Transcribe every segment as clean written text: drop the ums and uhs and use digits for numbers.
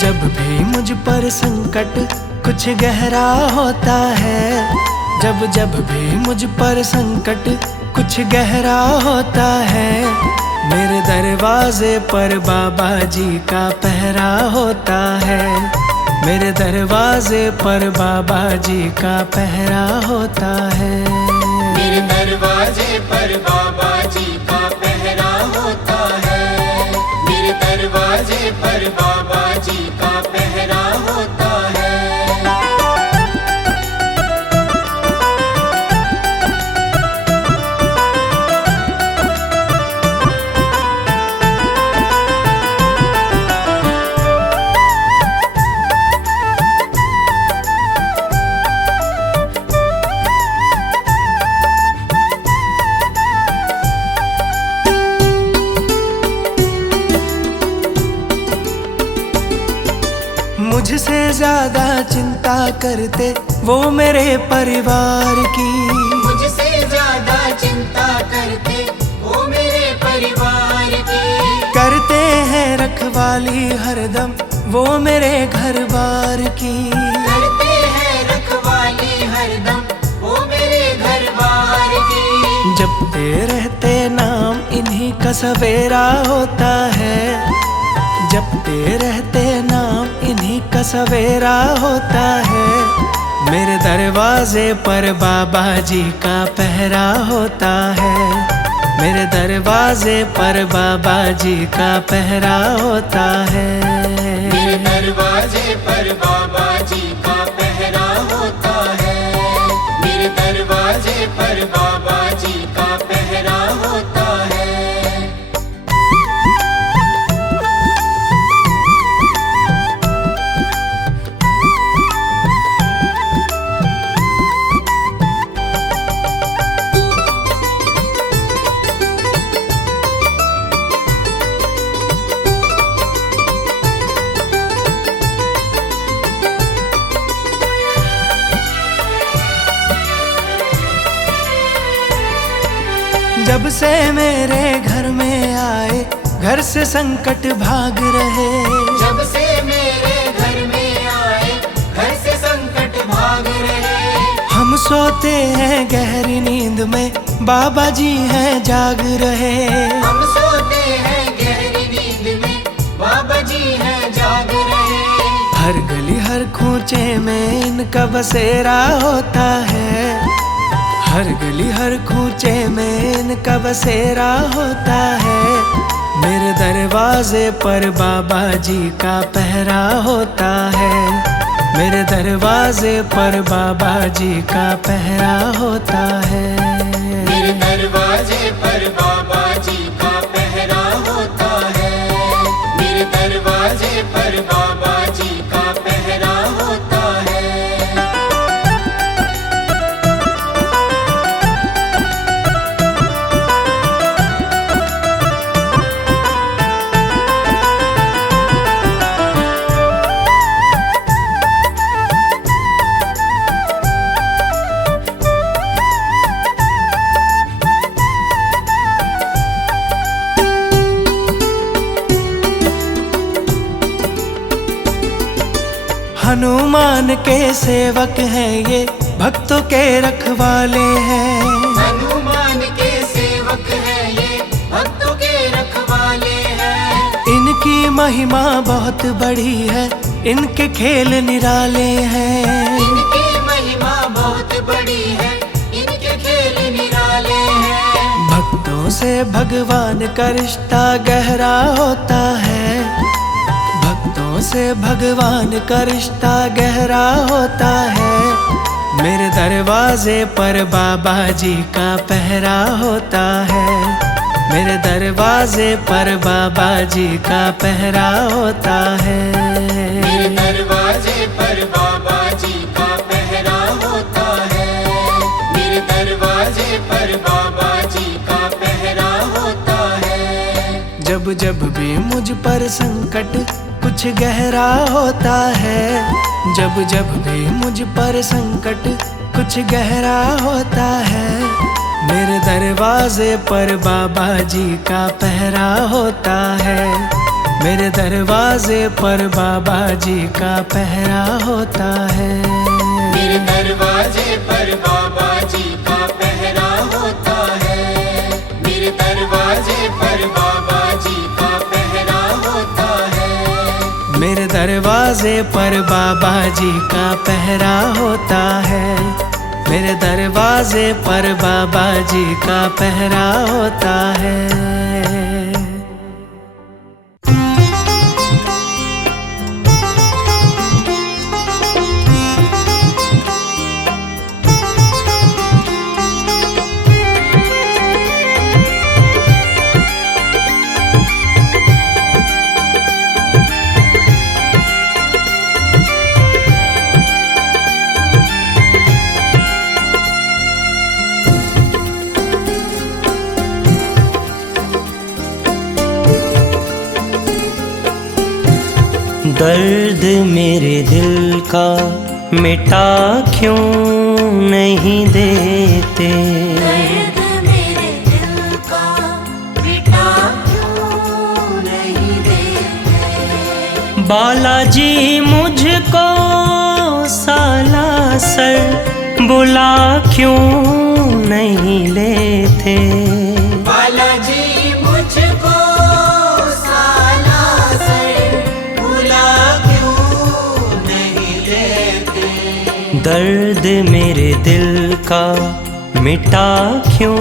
जब भी मुझ पर संकट कुछ गहरा होता है, जब जब भी मुझ पर संकट कुछ गहरा होता है, मेरे दरवाजे पर बाबा जी का पहरा होता है। मेरे दरवाजे पर बाबा जी का पहरा होता है। मेरे दरवाजे पर बाबा जी का पहरा होता है। मेरे दरवाजे पर बाबा जी का पहरा होता है। मुझसे ज्यादा चिंता करते वो मेरे परिवार की, मुझसे ज्यादा चिंता करते वो मेरे परिवार की। करते हैं रखवाली हरदम वो मेरे घर बार की। करते हैं रखवाली हरदम वो मेरे घर बार की। जपते रहते नाम इन्हीं का सवेरा होता है, जपते रहते नाम इन्हीं का सवेरा होता है। मेरे दरवाजे पर बाबा जी का पहरा होता है। मेरे दरवाजे पर बाबा जी का पहरा होता है। मेरे दरवाजे पर बाबा जी का पहरा होता है। मेरे दरवाजे पर बाबा जी का पहरा होता है। जब से मेरे घर में आए घर से संकट भाग रहे। जब से मेरे घर में आए घर से संकट भाग रहे। हम सोते हैं गहरी नींद में बाबा जी हैं जाग रहे। हम सोते हैं गहरी नींद में बाबा जी हैं जाग रहे। हर गली हर खूंचे में इनका बसेरा होता है। हर गली हर खूंचे में इनका बसेरा होता है। मेरे दरवाजे पर बाबा जी का पहरा होता है। मेरे दरवाजे पर बाबा जी का पहरा होता है। मेरे दरवाजे पर बाबा जी का पहरा होता है। मेरे दरवाजे पर बाबा जी का पहरा होता है। हनुमान के सेवक हैं ये भक्तों के रखवाले हैं। हनुमान के सेवक हैं ये भक्तों के रखवाले हैं। इनकी महिमा बहुत बड़ी है इनके खेल निराले हैं। इनकी महिमा बहुत बड़ी है इनके खेल निराले हैं। भक्तों से भगवान का रिश्ता गहरा होता है। भक्तों से भगवान का रिश्ता गहरा होता है। मेरे दरवाजे पर बाबा जी का पहरा होता है। मेरे दरवाजे पर बाबा जी का पहरा होता है। मेरे दरवाजे पर बाबा जी का पहरा होता है। मेरे दरवाजे पर बाबा जी का पहरा होता है। जब जब भी मुझ पर संकट कुछ गहरा होता है, जब जब भी मुझ पर संकट कुछ गहरा होता है, मेरे दरवाजे पर बाबा जी का पहरा होता है। मेरे दरवाजे पर बाबा जी का पहरा होता है। मेरे दरवाजे पर बाबा जी का पहरा होता है। मेरे दरवाजे पर बाबा जी का पहरा होता है। मेरे दरवाजे पर बाबा जी का पहरा होता है। मेरे दरवाजे पर बाबा जी का पहरा होता है। दर्द मेरे दिल का मिटा क्यों नहीं देते। दर्द मेरे दिल का मिटा क्यों नहीं देते। बालाजी मुझको सालासर बुला क्यों नहीं लेते। बालाजी मुझको दर्द मेरे दिल का मिटा क्यों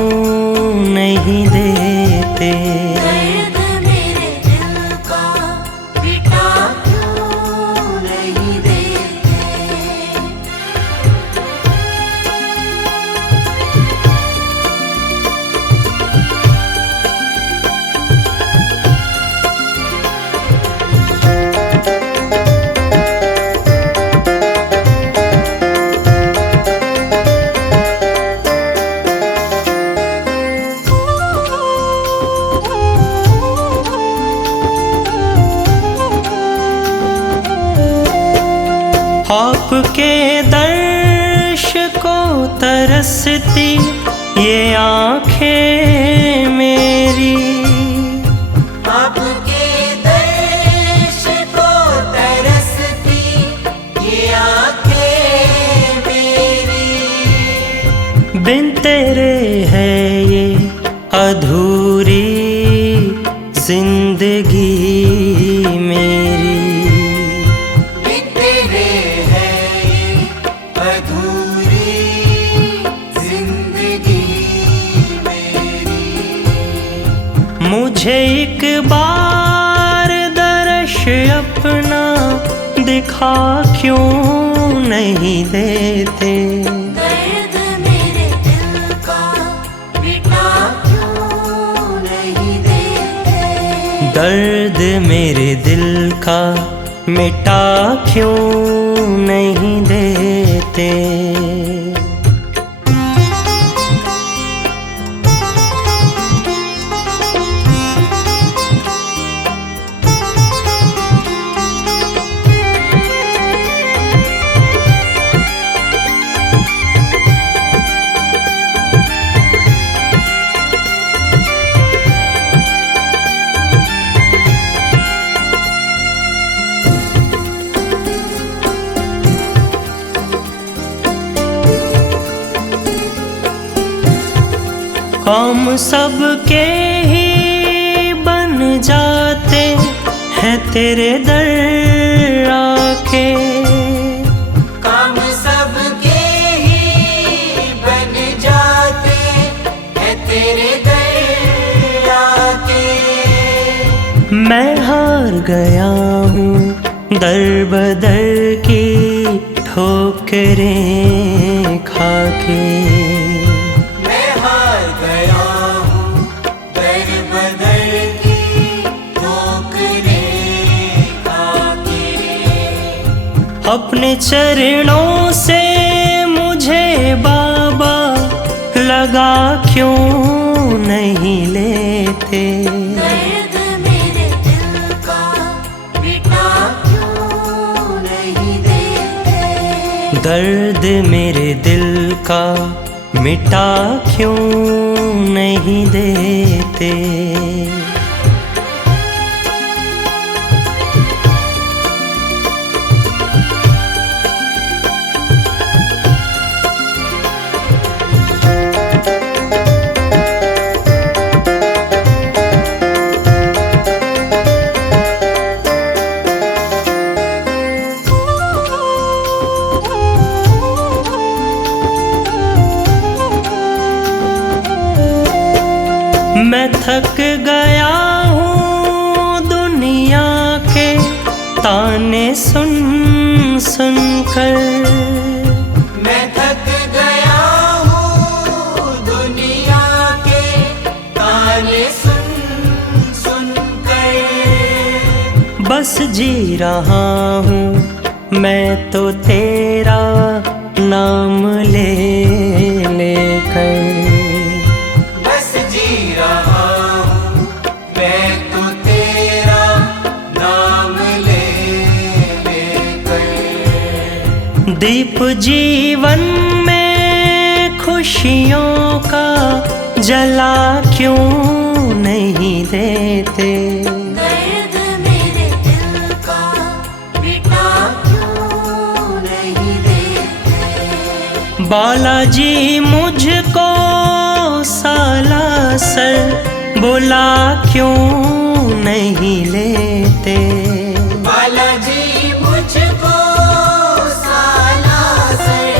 नहीं देते। दर्द मेरे दिल का मिटा क्यों नहीं देते। आपके दर्श को तरसती ये आँखें मेरी। आपके दर्श को तरसती ये आँखें मेरी। बिन तेरे है ये अधूरी जिंदगी मेरी। मुझे एक बार दर्श अपना दिखा क्यों नहीं देते। दर्द मेरे दिल का मिटा क्यों नहीं देते। दर्द मेरे दिल का मिटा क्यों नहीं देते। काम सबके ही बन जाते हैं तेरे दर आके। काम सबके ही बन जाते हैं तेरे दर आके। मैं हार गया हूँ दर बदर की ठोकरें खाके। अपने चरणों से मुझे बाबा लगा क्यों नहीं लेते। दर्द मेरे दिल का मिटा क्यों नहीं देते। दर्द मेरे दिल का मिटा क्यों नहीं देते। मैं थक गया हूँ दुनिया के ताने सुन सुन कर। मैं थक गया हूँ दुनिया के ताने सुन सुन कर। बस जी रहा हूँ मैं तो तेरा नाम ले लेकर। बस जी रहा हूँ मैं तो तेरा नाम ले लेकर। दीप जीवन में खुशियों का जला क्यों नहीं देते। दर्द मेरे दिल का मिटा क्यों नहीं देते। बालाजी मुझको सालासर बुला क्यों नहीं लेते। बालाजी मुझको सालासर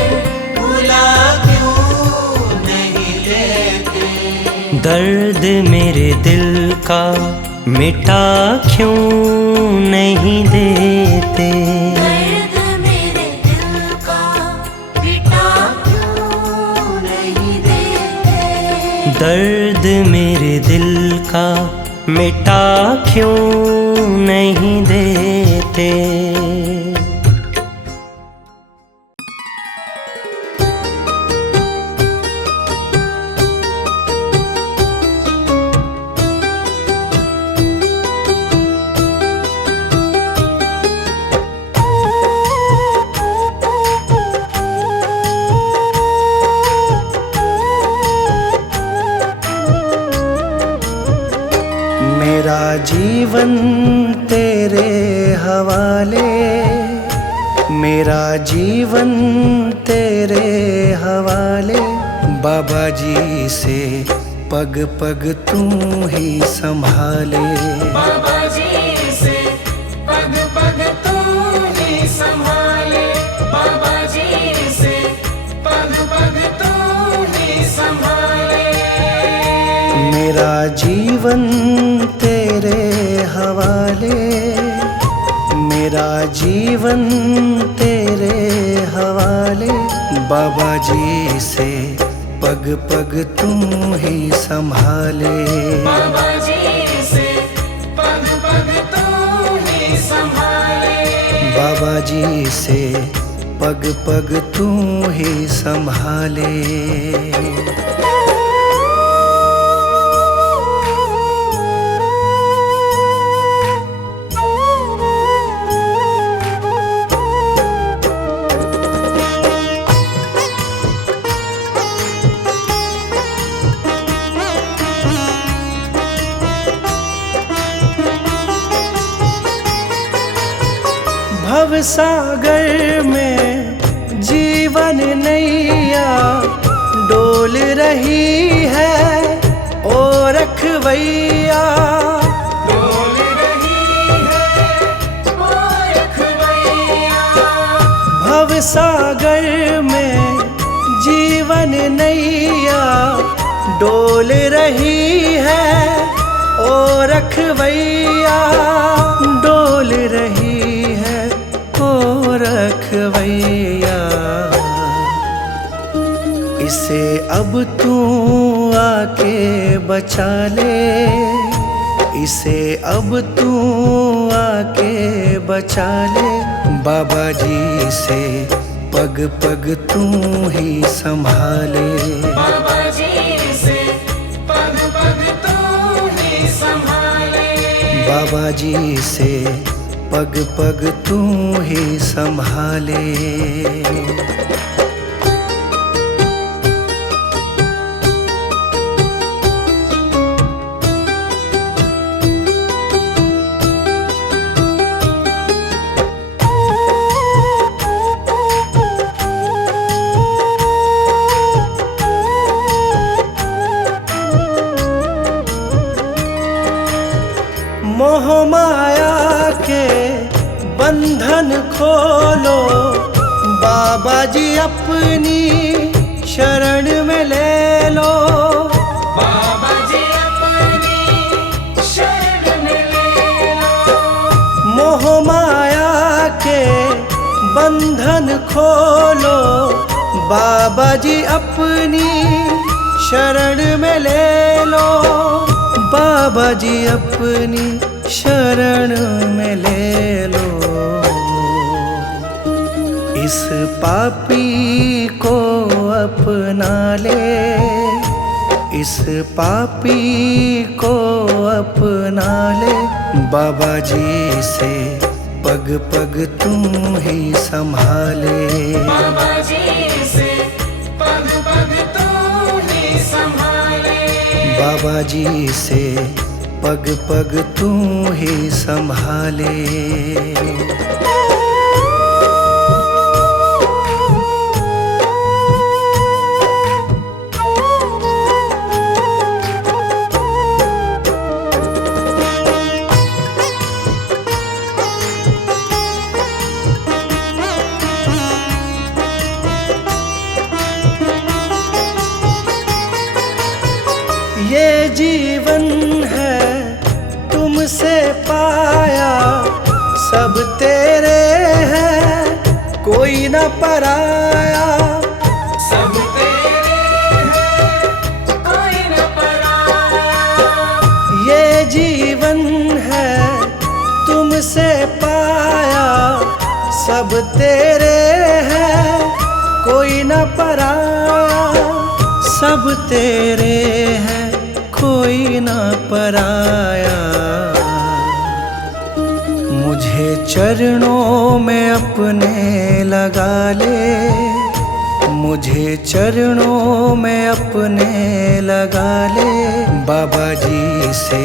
बुला क्यों नहीं लेते। दर्द मेरे दिल का मिटा क्यों नहीं देते। दर्द मेरे दिल का मिटा क्यों नहीं देते। दर्द मेरे दिल का मिटा क्यों नहीं देते। मेरा जीवन तेरे हवाले, मेरा जीवन तेरे हवाले। बाबा जी से पग पग तू ही संभाले। बाबा जी से पग पग तू ही संभाले। बाबा जी से पग पग तू ही संभाले। मेरा जीवन तेरे हवाले, मेरा जीवन तेरे हवाले। बाबा जी से पग पग तू ही संभाले। बाबा जी से पग पग तू ही संभाले। बाबा जी से पग पग तू ही संभाले। भव सागर में जीवन नैया डोल रही है ओ रखवैया। डोल रही है ओ रखवैया। भव सागर में जीवन नैया डोल रही है ओ रखवैया। डोल रही है ओ रखवैया। इसे अब तू आके बचा ले, इसे अब तू आके बचा ले। बाबा जी से पग पग तू ही संभाले। बाबा जी से पग पग तू ही संभाले। बाबा जी से पग पग तू ही संभाले। मोह माया के बंधन खोलो, बाबा जी अपनी शरण में ले लो। बाबा जी अपनी खोलो, बाबा जी अपनी शरण में ले लो, बाबा जी अपनी शरण में ले लो। इस पापी को अपना ले, इस पापी को अपना ले, बाबा जी से पग पग तुम ही संभाले, बाबा जी से पग पग तू ही संभाले, बाबा जी से पग पग तू ही संभाले। ये जीवन है तुमसे पाया, सब तेरे हैं कोई न पराया, सब तेरे हैं कोई न पराया। ये जीवन है तुमसे पाया, सब तेरे हैं कोई न पराया, सब तेरे हैं कोई ना पराया। मुझे चरणों में अपने लगा ले, मुझे चरणों में अपने लगा ले, बाबा जी से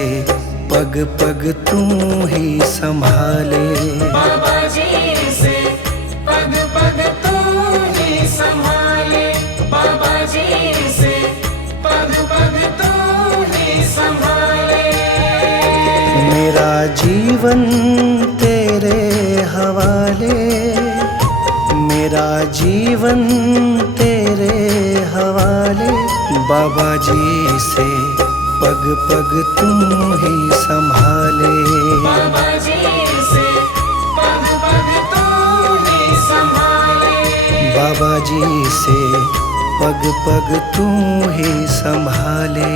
पग पग तू ही संभाले, बाबा जी से पग पग तू ही संभाले, बाबा जी से पग पग तू ही संभाले। मेरा जीवन तेरे हवाले, मेरा जीवन तेरे हवाले, बाबा जी से पग पग तुम ही संभाले, बाबा जी से पग पग तू ही संभाले, बाबा जी से पग पग तू ही संभाले।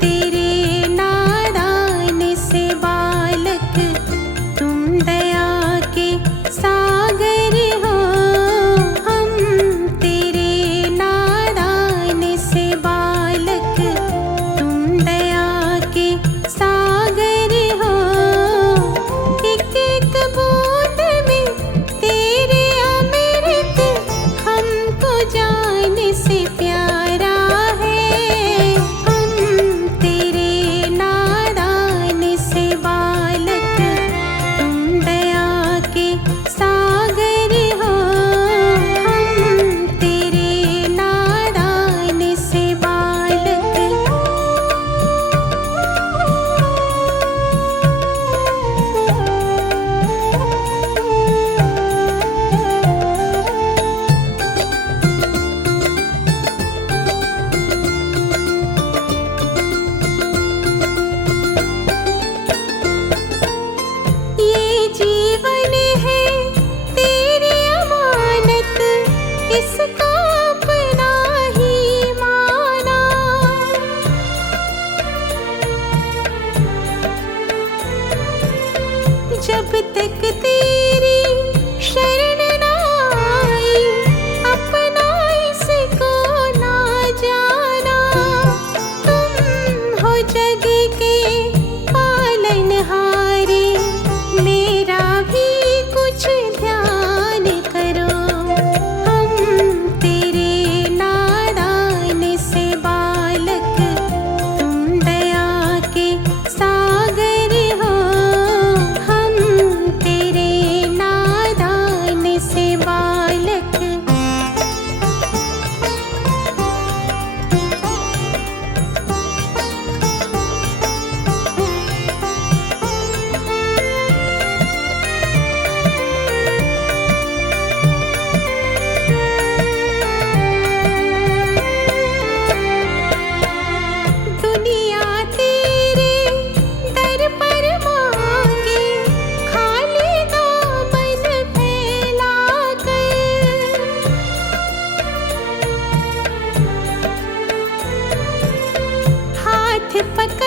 तेरे नादान से बालक तुम दया सिफत